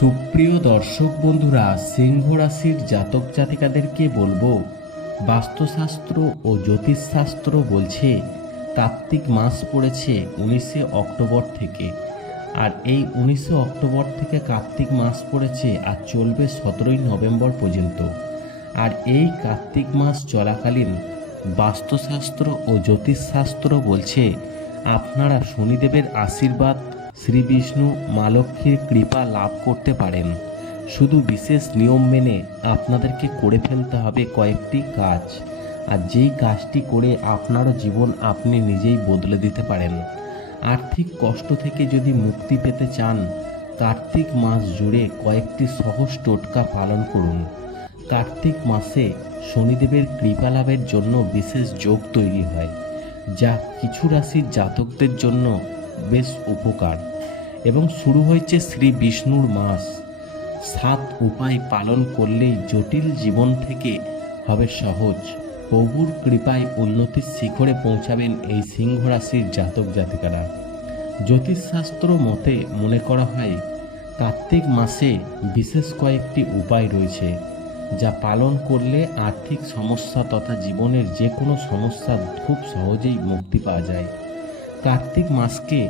সুপ্রিয় দর্শক বন্ধুরা, সিংহ রাশির জাতক জাতিকাদেরকে বলব, বাস্তুশাস্ত্র ও জ্যোতিষশাস্ত্র বলছে, কার্তিক মাস পড়েছে উনিশে অক্টোবর থেকে। আর এই উনিশে অক্টোবর থেকে কার্তিক মাস পড়েছে আর চলবে সতেরোই নভেম্বর পর্যন্ত। আর এই কার্তিক মাস চলাকালীন বাস্তুশাস্ত্র ও জ্যোতিষশাস্ত্র বলছে, আপনারা শনিদেবের আশীর্বাদ শ্রী বিষ্ণু লক্ষ্মীর কৃপা লাভ করতে পারেন। শুধু বিশেষ নিয়ম মেনে আপনাদেরকে করে ফেলতে হবে কয়েকটি কাজ। আর যেই কাজটি করে আপনারও জীবন আপনি নিজেই বদলে দিতে পারেন। আর্থিক কষ্ট থেকে যদি মুক্তি পেতে চান, কার্তিক মাস জুড়ে কয়েকটি সহজ টোটকা পালন করুন। কার্তিক মাসে শনিদেবের কৃপা লাভের জন্য বিশেষ যোগ তৈরি হয়, যা কিছু রাশির জাতকদের জন্য বেশ উপকার। এবং শুরু হয়েছে শ্রী বিষ্ণুর মাস। সাত উপায় পালন করলেই জটিল জীবন থেকে হবে সহজ। প্রভুর কৃপায় উন্নতির শিখরে পৌঁছাবেন এই সিংহ রাশির জাতক জাতিকারা। জ্যোতিষশাস্ত্র মতে মনে করা হয়, কার্তিক মাসে বিশেষ কয়েকটি উপায় রয়েছে, যা পালন করলে আর্থিক সমস্যা তথা জীবনের যে কোনো সমস্যা খুব সহজেই মুক্তি পাওয়া যায়। কার্তিক মাসকে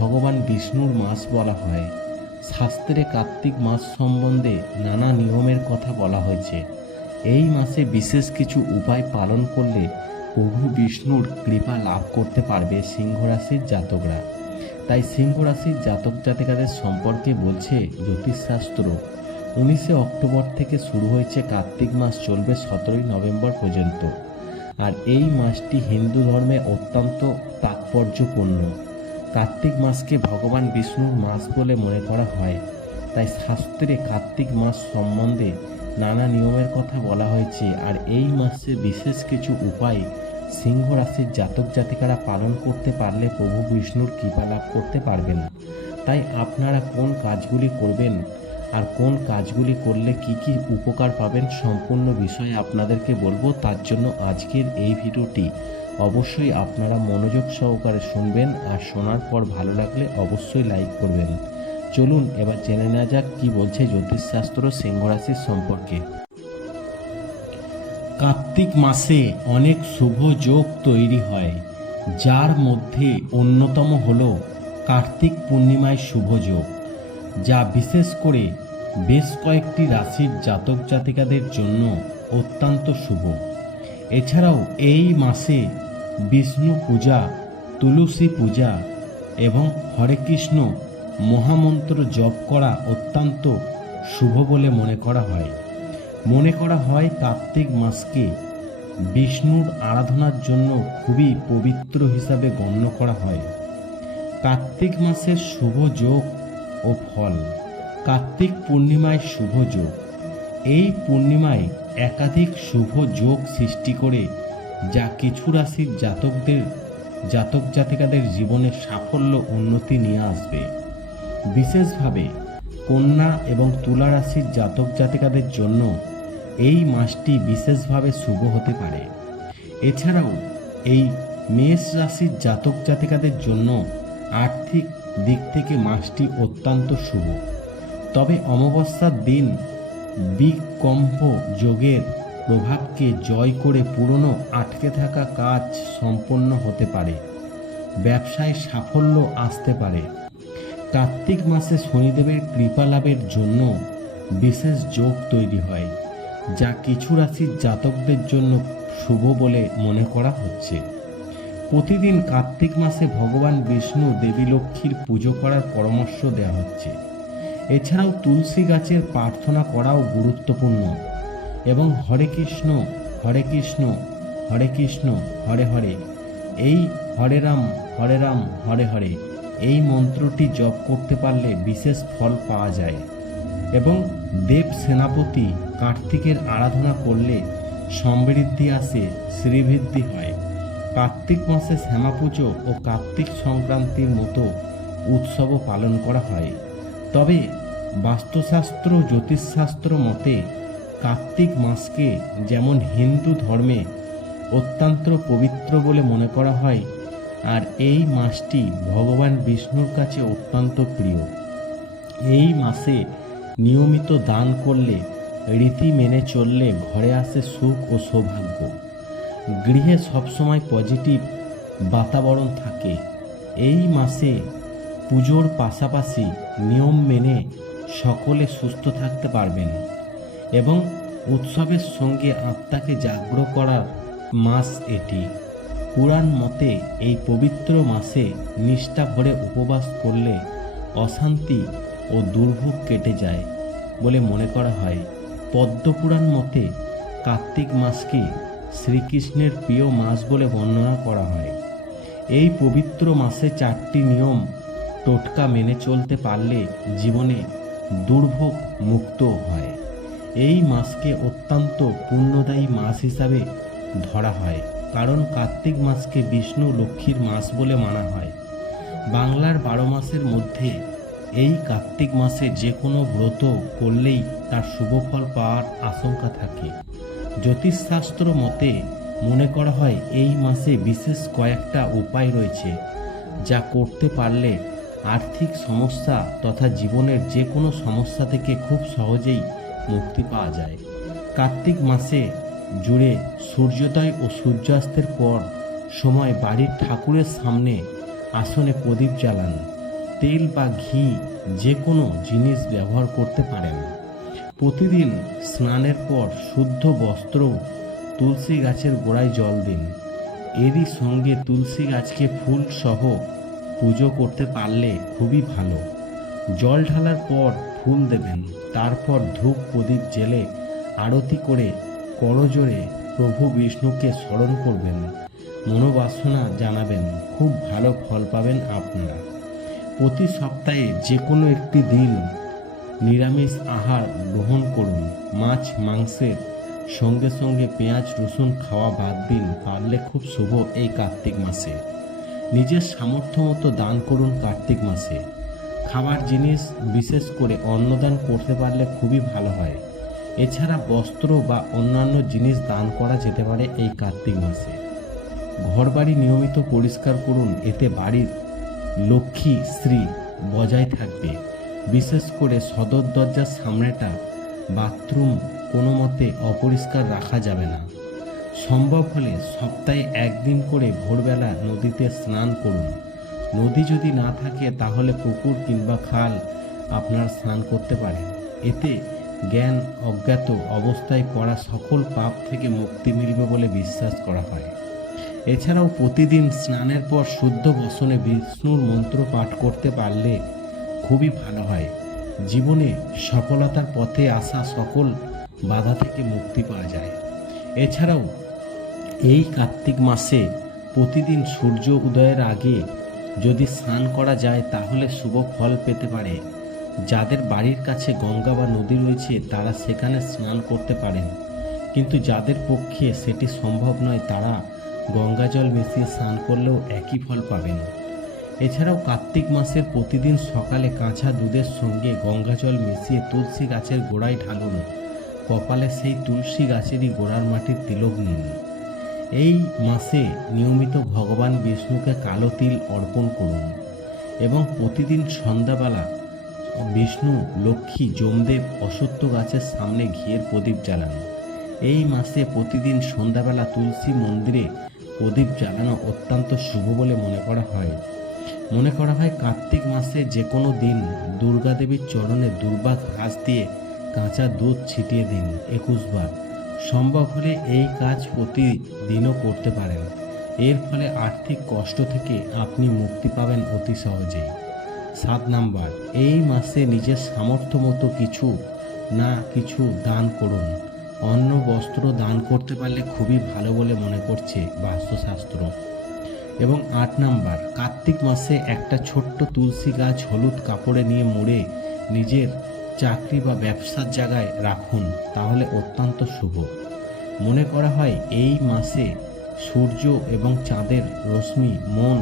ভগবান বিষ্ণুর মাস বলা হয়। শাস্ত্রে কার্তিক মাস সম্বন্ধে নানা নিয়মের কথা বলা হয়েছে। এই মাসে বিশেষ কিছু উপায় পালন করলে প্রভু বিষ্ণুর কৃপা লাভ করতে পারবে সিংহ রাশির জাতকরা। তাই সিংহ রাশির জাতক জাতিকাদের সম্পর্কে বলছে জ্যোতিষশাস্ত্র। উনিশে অক্টোবর থেকে শুরু হয়েছে কার্তিক মাস, চলবে সতেরোই নভেম্বর পর্যন্ত। আর এই মাসটি হিন্দু ধর্মে অত্যন্ত তাৎপর্যপূর্ণ। কার্তিক মাসকে ভগবান বিষ্ণুর মাস বলে মনে করা হয়। তাই শাস্ত্রে কার্তিক মাস সম্বন্ধে নানা নিয়মের কথা বলা হয়েছে আর এই মাসে বিশেষ কিছু উপায় সিংহ রাশির জাতক জাতিকারা পালন করতে পারলে প্রভু বিষ্ণুর কৃপা লাভ করতে পারবেন। তাই আপনারা কোন কাজগুলি করবেন আর কোন কাজগুলি করলে কি কি উপকার পাবেন সম্পূর্ণ বিষয়ে আপনাদেরকে বলব। তার জন্য আজকের এই ভিডিওটি অবশ্যই আপনারা মনোযোগ সহকারে শুনবেন আর শোনার পর ভালো লাগলে অবশ্যই লাইক করবেন। চলুন, এবার জেনে নেওয়া যাক কি বলছে জ্যোতিষশাস্ত্র সিংহ রাশির সম্পর্কে। কার্তিক মাসে অনেক শুভ যোগ তৈরি হয়, যার মধ্যে অন্যতম হল কার্তিক পূর্ণিমায় শুভ যোগ, যা বিশেষ করে বেশ কয়েকটি রাশির জাতক জাতিকাদের জন্য অত্যন্ত শুভ। এছাড়াও এই মাসে বিষ্ণু পূজা, তুলসী পূজা এবং হরে কৃষ্ণ মহামন্ত্র জপ করা অত্যন্ত শুভ বলে মনে করা হয়। মনে করা হয় কার্তিক মাসকে বিষ্ণুর আরাধনার জন্য খুবই পবিত্র হিসাবে গণ্য করা হয়। কার্তিক মাসের শুভ যোগ ও ফল। কার্তিক পূর্ণিমায় শুভ যোগ। এই পূর্ণিমায় একাধিক শুভ যোগ সৃষ্টি করে যা কিছু রাশির জাতকদের, জাতক জাতিকাদের জীবনে সাফল্য উন্নতি নিয়ে আসবে। বিশেষভাবে কন্যা এবং তুলা রাশির জাতক জাতিকাদের জন্য এই মাসটি বিশেষভাবে শুভ হতে পারে। এছাড়াও এই মেষ রাশির জাতক জাতিকাদের জন্য আর্থিক দিক থেকে মাসটি অত্যন্ত শুভ। তবে অমাবস্যার দিন বিকম্প যোগের প্রভাবকে জয় করে পুরনো আটকে থাকা কাজ সম্পন্ন হতে পারে। ব্যবসায় সাফল্য আসতে পারে। কার্তিক মাসে শনিদেবের কৃপা লাভের জন্য বিশেষ যোগ তৈরি হয়, যা কিছু রাশির জাতকদের জন্য শুভ বলে মনে করা হচ্ছে। প্রতিদিন কার্তিক মাসে ভগবান বিষ্ণু দেবী লক্ষ্মীর পুজো করার পরামর্শ দেওয়া হচ্ছে। এছাড়াও তুলসী গাছের প্রার্থনা করাও গুরুত্বপূর্ণ। এবং হরে কৃষ্ণ হরে কৃষ্ণ হরে কৃষ্ণ, হরে হরে। এই হরে রাম হরে রাম, হরে হরে। এই মন্ত্রটি জপ করতে পারলে বিশেষ ফল পাওয়া যায়। এবং দেব সেনাপতি কার্তিকের আরাধনা করলে সমৃদ্ধি আসে, শ্রীবৃদ্ধি হয়। কার্তিক মাসে শ্যামা পুজো ও কার্তিক সংক্রান্তির মতো উৎসবও পালন করা হয়। তবে বাস্তুশাস্ত্র, জ্যোতিষশাস্ত্র মতে কার্তিক মাসকে যেমন হিন্দু ধর্মে অত্যন্ত পবিত্র বলে মনে করা হয়, আর এই মাসটি ভগবান বিষ্ণুর কাছে অত্যন্ত প্রিয়। এই মাসে নিয়মিত দান করলে রীতি মেনে চললে ঘরে আসে সুখ ও সৌভাগ্য। গৃহে সবসময় পজিটিভ বাতাবরণ থাকে। এই মাসে পুজোর পাশাপাশি নিয়ম মেনে সকলে সুস্থ থাকতে পারবেন। এবং উৎসবের সঙ্গে আত্মাকে জাগ্র করার মাস এটি। পুরাণ মতে এই পবিত্র মাসে নিষ্ঠা ভরে উপবাস করলে অশান্তি ও দুর্ভোগ কেটে যায় বলে মনে করা হয়। পদ্মপুরাণ মতে কার্তিক মাসকে শ্রীকৃষ্ণের প্রিয় মাস বলে বর্ণনা করা হয়। এই পবিত্র মাসে চারটি নিয়ম টোটকা মেনে চলতে পারলে জীবনে দুর্ভোগ মুক্ত হয়। এই মাসকে অত্যন্ত পুণ্যদায়ী মাস হিসাবে ধরা হয়, কারণ কার্তিক মাসকে বিষ্ণু লক্ষ্মীর মাস বলে মানা হয়। বাংলার বারো মাসের মধ্যে এই কার্তিক মাসে যে কোনো ব্রত করলেই তার শুভফল পাওয়ার আশঙ্কা থাকে। জ্যোতিষশাস্ত্র মতে মনে করা হয়, এই মাসে বিশেষ কয়েকটা উপায় রয়েছে যা করতে পারলে আর্থিক সমস্যা তথা জীবনের যে কোনো সমস্যা থেকে খুব সহজেই মুক্তি পাওয়া যায়। কার্তিক মাসে জুড়ে সূর্যোদয় ও সূর্যাস্তের পর সময় বাড়ির ঠাকুরের সামনে আসনে প্রদীপ জ্বালান। তেল বা ঘি যে কোনো জিনিস ব্যবহার করতে পারেন। প্রতিদিন স্নানের পর শুদ্ধ বস্ত্র, তুলসী গাছের গোড়ায় জল দিন। এরই সঙ্গে তুলসী গাছকে ফুল সহ পুজো করতে পারলে খুবই ভালো। জল ঢালার পর ফুল দেবেন, তারপর ধূপ প্রদীপ জেলে আরতি করে করজোরে প্রভু বিষ্ণুকে স্মরণ করবেন। মনোবাসনা জানাবেন, খুব ভালো ফল পাবেন আপনারা। প্রতি সপ্তাহে যে কোনো একটি দিন নিরামিষ আহার গ্রহণ করুন, মাছ, মাংসের সঙ্গে সঙ্গে পেঁয়াজ, রসুন খাওয়া বাদ দিন, পারলে খুব শুভ এই কার্তিক মাসে। নিজের সামর্থ্য মতো দান করুন কার্তিক মাসে। খাবার জিনিস বিশেষ করে অন্নদান করতে পারলে খুবই ভালো হয়। এছাড়া বস্ত্র বা অন্যান্য জিনিস দান করা যেতে পারে এই কার্তিক মাসে। ঘরবাড়ি নিয়মিত পরিষ্কার করুন, এতে বাড়ির লক্ষ্মী, স্ত্রী বজায় থাকবে। বিশেষ করে সদর দরজার সামনেটা বাথরুম কোনো মতে অপরিষ্কার রাখা যাবে না। সম্ভব হলে সপ্তাহে একদিন করে ভোরবেলা নদীতে স্নান করুন। নদী যদি না থাকে, তাহলে পুকুর কিংবা খাল আপনার স্নান করতে পারেন। এতে জ্ঞান অজ্ঞাত অবস্থায় করা সকল পাপ থেকে মুক্তি মিলবে বলে বিশ্বাস করা হয়। এছাড়াও প্রতিদিন স্নানের পর শুদ্ধ বসনে বিষ্ণুর মন্ত্র পাঠ করতে পারলে খুবই ভালো হয়। জীবনে সফলতার পথে আসা সকল বাধা থেকে মুক্তি পাওয়া যায়। এছাড়াও এই কার্তিক মাসে প্রতিদিন সূর্য উদয়ের আগে যদি স্নান করা যায় তাহলে শুভ ফল পেতে পারে। যাদের বাড়ির কাছে গঙ্গা বা নদী রয়েছে, তারা সেখানে স্নান করতে পারেন। কিন্তু যাদের পক্ষে সেটি সম্ভব নয়, তারা গঙ্গা জল মিশিয়ে স্নান করলেও একই ফল পাবেন। এছাড়াও কার্তিক মাসের প্রতিদিন সকালে কাঁচা দুধের সঙ্গে গঙ্গা জল মিশিয়ে তুলসী গাছের গোড়ায় ঢালুন। কপালে সেই তুলসী গাছেরই গোড়ার মাটির তিলক নিন। এই মাসে নিয়মিত ভগবান বিষ্ণুকে কালো তিল অর্পণ করুন এবং প্রতিদিন সন্ধ্যাবেলা বিষ্ণু, লক্ষ্মী, যমদেব অসত্য গাছের সামনে ঘিয়ের প্রদীপ জ্বালান। এই মাসে প্রতিদিন সন্ধ্যাবেলা তুলসী মন্দিরে প্রদীপ জ্বালানো অত্যন্ত শুভ বলে মনে করা হয়। মনে করা হয় কার্তিক মাসে যে কোনো দিন দুর্গাদেবীর চরণে দুর্বা ঘাস দিয়ে কাঁচা দুধ ছিটিয়ে দিন। একুশ বার। সম্ভব হলে এই কাজ প্রতিদিনও করতে পারেন। এর ফলে আর্থিক কষ্ট থেকে আপনি মুক্তি পাবেন অতি সহজেই। সাত নাম্বার, এই মাসে নিজের সামর্থ্য মতো কিছু না কিছু দান করুন। অন্য বস্ত্র দান করতে পারলে খুবই ভালো বলে মনে করছে বাস্তুশাস্ত্র। এবং আট নাম্বার, কার্তিক মাসে একটা ছোট্ট তুলসী গাছ হলুদ কাপড়ে নিয়ে মুড়ে নিজের চাকরি বা ব্যবসার জায়গায় রাখুন, তাহলে অত্যন্ত শুভ। মনে করা হয়, এই মাসে সূর্য এবং চাঁদের রশ্মি মন,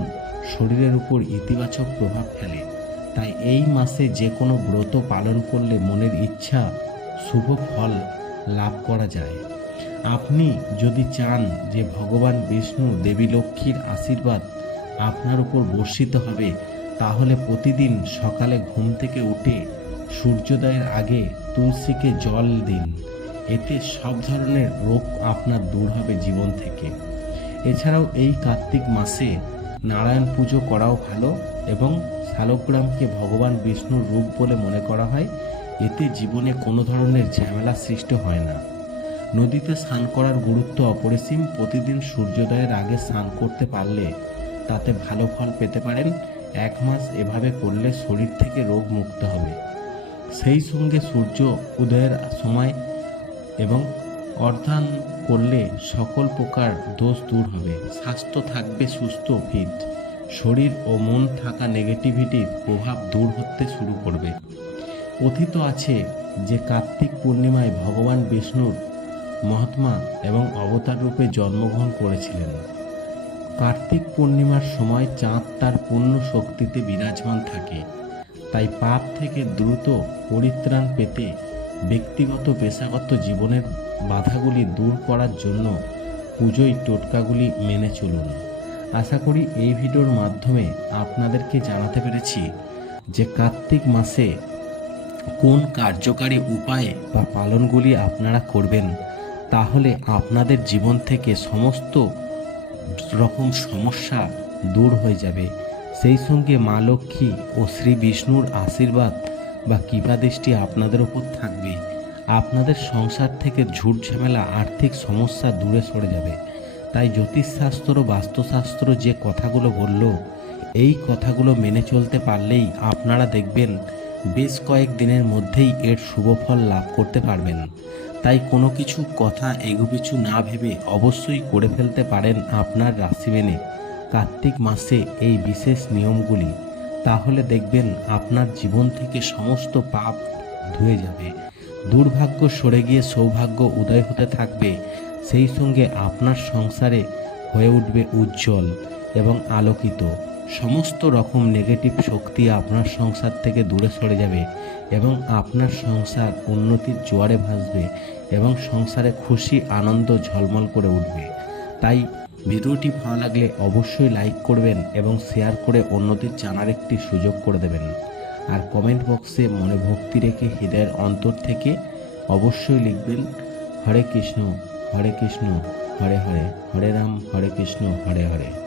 শরীরের উপর ইতিবাচক প্রভাব ফেলে। তাই এই মাসে যে কোনো ব্রত পালন করলে মনের ইচ্ছা শুভ ফল লাভ করা যায়। আপনি যদি চান যে ভগবান বিষ্ণু, দেবী লক্ষ্মীর আশীর্বাদ আপনার উপর বর্ষিত হবে, তাহলে প্রতিদিন সকালে ঘুম থেকে উঠে সূর্যোদয়ের আগে তুলসীকে জল দিন। এতে সব ধরনের রোগ আপনার দূর হবে জীবন থেকে। এছাড়াও এই কার্তিক মাসে নারায়ণ পুজো করাও ভালো এবং শালগ্রামকে ভগবান বিষ্ণুর রূপ বলে মনে করা হয়। এতে জীবনে কোনো ধরনের ঝামেলা সৃষ্টি হয় না। নদীতে স্নান করার গুরুত্ব অপরিসীম। প্রতিদিন সূর্যোদয়ের আগে স্নান করতে পারলে তাতে ভালো ফল পেতে পারেন। এক মাস এভাবে করলে শরীর থেকে রোগ মুক্ত হবে। সেই সঙ্গে সূর্য উদয়ের সময় এবং অর্ধান করলে সকল প্রকার দোষ দূর হবে। স্বাস্থ্য থাকবে সুস্থ, ফিট। শরীর ও মন থাকা নেগেটিভিটির প্রভাব দূর হতে শুরু করবে। কথিত আছে যে কার্তিক পূর্ণিমায় ভগবান বিষ্ণুর মহাত্মা এবং অবতার রূপে জন্মগ্রহণ করেছিলেন। কার্তিক পূর্ণিমার সময় চাঁদ তার পূর্ণ শক্তিতে বিরাজমান থাকে। তাই পাপ থেকে দ্রুত পরিত্রাণ পেতে ব্যক্তিগত পেশাগত জীবনের বাধাগুলি দূর করার জন্য পুজোয় টোটকাগুলি মেনে চলুন। আশা করি এই ভিডিওর মাধ্যমে আপনাদেরকে জানাতে পেরেছি যে কার্তিক মাসে কোন কার্যকারী উপায়ে বা পালনগুলি আপনারা করবেন, তাহলে আপনাদের জীবন থেকে সমস্ত রকম সমস্যা দূর হয়ে যাবে। সেই সঙ্গে মা লক্ষ্মী ও শ্রী বিষ্ণুর আশীর্বাদ বা কৃপাদৃষ্টি আপনাদের ওপর থাকবে। আপনাদের সংসার থেকে ঝুট ঝামেলা, আর্থিক সমস্যা দূরে সরে যাবে। তাই জ্যোতিষশাস্ত্র বাস্তুশাস্ত্র যে কথাগুলো বলল, এই কথাগুলো মেনে চলতে পারলেই আপনারা দেখবেন বেশ কয়েক দিনের মধ্যেই এর শুভ ফল লাভ করতে পারবেন। তাই কোনো কিছু কথা এগুপিছু না ভেবে অবশ্যই করে ফেলতে পারেন আপনার রাশি মেনে। কার্তিক মাসে এই বিশেষ নিয়মগুলি, তাহলে দেখবেন আপনার জীবন থেকে সমস্ত পাপ ধুয়ে যাবে। দুর্ভাগ্য সরে গিয়ে সৌভাগ্য উদয় হতে থাকবে। সেই সঙ্গে আপনার সংসারে হয়ে উঠবে উজ্জ্বল এবং আলোকিত। সমস্ত রকম নেগেটিভ শক্তি আপনার সংসার থেকে দূরে সরে যাবে এবং আপনার সংসার উন্নতির জোয়ারে ভাসবে এবং সংসারে খুশি, আনন্দ ঝলমল করে উঠবে। তাই ভিডিওটি ভালো লাগলে অবশ্যই লাইক করবেন এবং শেয়ার করে অন্যদের জানার একটি সুযোগ করে দেবেন। আর কমেন্ট বক্সে মনে ভক্তি রেখে হৃদয়ের অন্তর থেকে অবশ্যই লিখবেন, হরে কৃষ্ণ হরে কৃষ্ণ, হরে হরে হরে রাম, হরে কৃষ্ণ, হরে হরে।